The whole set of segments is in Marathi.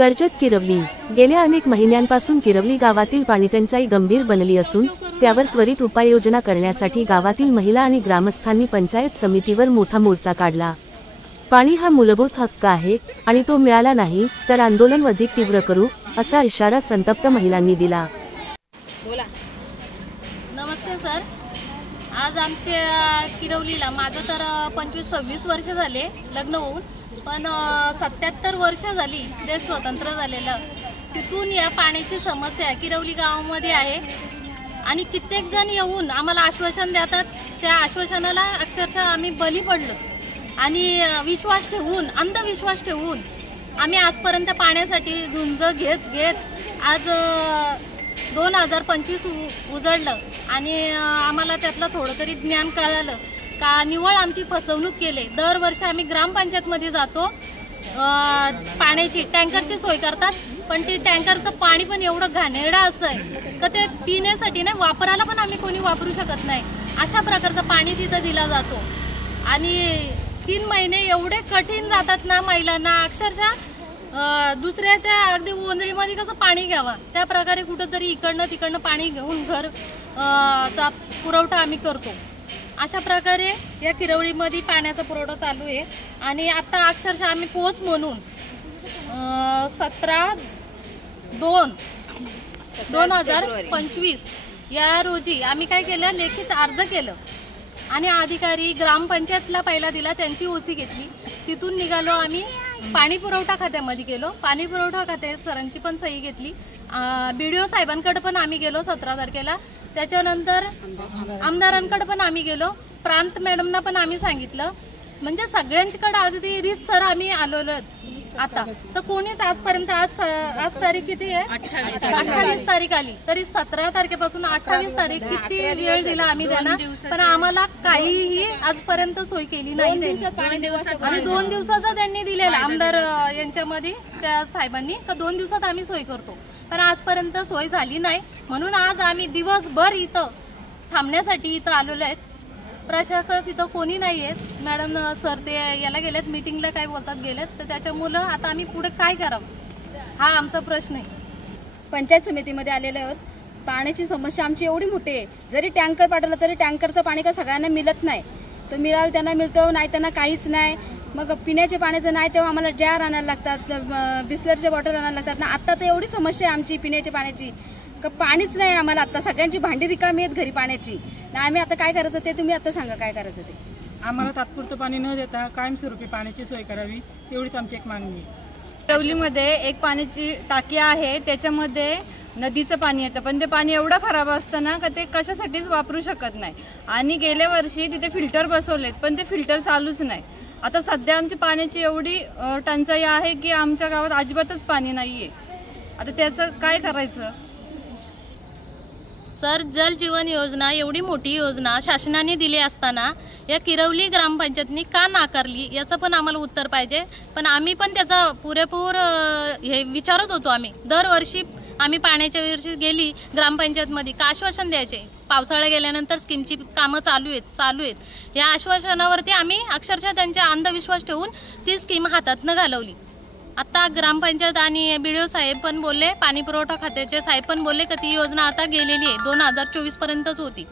कर्जत किरवली। गेल्या अनेक महिन्यांपासून किरवली गावातील पाणीटंचाई गंभीर बनली असून त्यावर त्वरित उपाययोजना करण्यासाठी गावातील महिला आणि ग्रामस्थांनी पंचायत समितीवर मोठा मोर्चा काढला। पाणी हा मूलभूत हक्क आहे आणि तो मिळाला नाही तर आंदोलन अधिक तीव्र करू असा इशारा संतप्त महिलांनी दिला। बोला। नमस्ते सर, आज आमच्या किरवलीला माझं तर 25-26 वर्ष झाले लग्न होऊन, पण 77 वर्ष झाली देश स्वतंत्र झालेलं। तिथून या पाण्याची समस्या किरवली गावामध्ये आहे आणि कित्येक जण येऊन आम्हाला आश्वासन देतात। त्या आश्वासनाला अक्षरशः आम्ही बली पडलो आणि विश्वास ठेवून, अंधविश्वास ठेवून आम्ही आजपर्यंत पाण्यासाठी झुंज घेत आज 2025 उजळलं आणि आम्हाला त्यातलं थोडं तरी ज्ञान कळालं का निव्वळ आमची फसवणूक केली। दरवर्षी आम्ही ग्रामपंचायतमध्ये जातो, पाण्याची टँकरची सोय करतात, पण ती टँकरचं पाणी पण एवढं घाणेरडं असतं का ते पिण्यासाठी नाही, वापरायला पण आम्ही कोणी वापरू शकत नाही। अशा प्रकारचं पाणी तिथं दिला जातो आणि 3 महिने एवढे कठीण जातात ना महिलांना, अक्षरशः दुसऱ्याच्या अगदी ओंजळीमध्ये कसं पाणी घ्यावं त्या प्रकारे कुठंतरी इकडनं तिकडनं पाणी घेऊन घर चा पुरवठा आम्ही करतो। अशा प्रकारे या किरवलीमध्ये पाण्याचा पुरवठा चालू आहे आणि आता अक्षरशः आम्ही पोच म्हणून 17/2/2025 या रोजी आम्ही काय केलं, लेखित अर्ज केलं आणि अधिकारी ग्रामपंचायतला पहिला दिला, त्यांची ओसी घेतली। तिथून निघालो आम्ही पाणी पुरवठा खात्यामध्ये गेलो, पाणी पुरवठा खात्यात सरांची पण सही घेतली, BDO साहेबांकडे पण आम्ही गेलो 17 तारखेला। त्याच्यानंतर आमदारांकडे पण आम्ही गेलो, प्रांत मॅडमना पण आम्ही सांगितलं, म्हणजे सगळ्यांकडे अगदी रीतसर आम्ही आलेलो आता। तर कोणीच आजपर्यंत आज तारीख किती आहे, 28 तारीख आली, तरी 17 तारखेपासून 28 तारीख किती वेळ दिला आम्ही त्यांना, पण आम्हाला काहीही आजपर्यंत सोय केली नाही। आणि 2 दिवसाचा त्यांनी दिलेला आमदार यांच्यामध्ये त्या साहेबांनी, तर 2 दिवसात आम्ही सोय करतो, पण आजपर्यंत सोय झाली नाही। म्हणून आज आम्ही दिवसभर इथं थांबण्यासाठी इथं आलेलो आहेत। प्रशासक इथं कोणी नाही आहेत, मॅडम सर ते याला गेलेत मीटिंगला, काय बोलतात गेलेत, तर त्याच्यामुळं आता आम्ही पुढे काय करावं हा आमचा प्रश्न आहे। पंचायत समितीमध्ये आलेले आहोत। पाण्याची समस्या आमची एवढी मोठी आहे, जरी टँकर पाठवलं तरी टँकरचं पाणी का सगळ्यांना मिळत नाही, तर मिळालं त्यांना मिळतो, नाही त्यांना काहीच नाही। मग पिण्याच्या पाण्याचं नाही तेव्हा आम्हाला जार आणायला लागतात, बिस्लरीच्या बॉटल आणायला लागतात ना। आता तर एवढी समस्या आहे आमची पिण्याच्या पाण्याची का पाणीच नाही आम्हाला, आता सगळ्यांची भांडी रिकामी आहेत घरी पाण्याची ना। आम्ही आता काय करायचं ते तुम्ही आता सांगा, काय करायचं ते। आम्हाला तात्पुरतं पाणी न देता कायमस्वरूपी पाण्याची सोय करावी, एवढीच आमची एक मागणी आहे। किरवलीमध्ये एक पाण्याची टाकी आहे, त्याच्यामध्ये नदीचं पाणी येतं, पण ते पाणी एवढं खराब असतं ना का ते कशासाठीच वापरू शकत नाही। आणि गेल्या वर्षी तिथे फिल्टर बसवलेत, पण ते फिल्टर चालूच नाही। आता सध्या आमची पाण्याची एवढी टंचाई आहे की आमच्या गावात अजिबातच पाणी नाहीये। आता त्याचं काय करायचं सर? जल जीवन योजना एवढी मोठी योजना शासनाने दिली असताना या किरवली ग्रामपंचायतनी का नाकारली याचं पण आम्हाला उत्तर पाहिजे। पण आम्ही पण त्याचा पुरेपूर हे विचारत होतो। आम्ही दरवर्षी आम्ही पाण्याच्या वर्षी गेली ग्रामपंचायतमध्ये का आश्वासन द्यायचे, पावसाळा गेल्यानंतर स्कीमची कामं चालू आहेत या आश्वासनावरती आम्ही अक्षरशः त्यांचा अंधविश्वास ठेवून ती स्कीम हातातनं घालवली। आता ग्रामपंचायत आणि BDO साहेब पण बोलले, पाणी पुरवठा खात्याचे साहेब पण बोलले की ती योजना आता गेलेली आहे, 2024 पर्यंतच होती।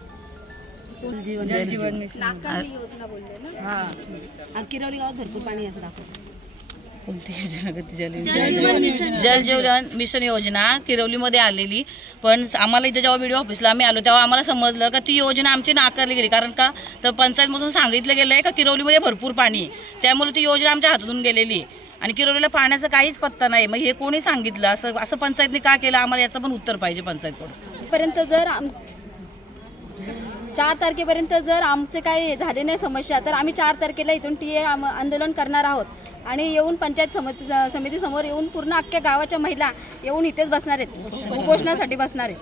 जल जीवन मिशन योजना बोलले ना, किरवली गावात भरपूर पाणी असं दाखवतं। कोणती योजना? जल जीवन मिशन योजना किरवलीमध्ये आलेली, पण आम्हाला इथे जेव्हा BDO ऑफिसला आम्ही आलो तेव्हा आम्हाला समजलं का ती योजना आमची नाकारली गेली, कारण का तर पंचायतमधून सांगितलं गेलं आहे का किरवलीमध्ये भरपूर पाणी आहे, त्यामुळे ती योजना आमच्या हातातून गेलेली आहे आणि किरवलीला पाण्याचा काहीच पत्ता नाही। मग हे कोणी सांगितलं, असं पंचायतने का केलं, आम्हाला याचं पण उत्तर पाहिजे पंचायतकडून। पर्यंत जर 4 तारखेपर्यंत जर आमचे काही झाले नाही समस्या, तर आम्ही 4 तारखेला इथून आंदोलन करणार आहोत आणि येऊन पंचायत समिती समोर येऊन पूर्ण अख्ख्या गावाच्या महिला येऊन इथेच बसणार आहेत, उपोषणासाठी बसणार आहेत।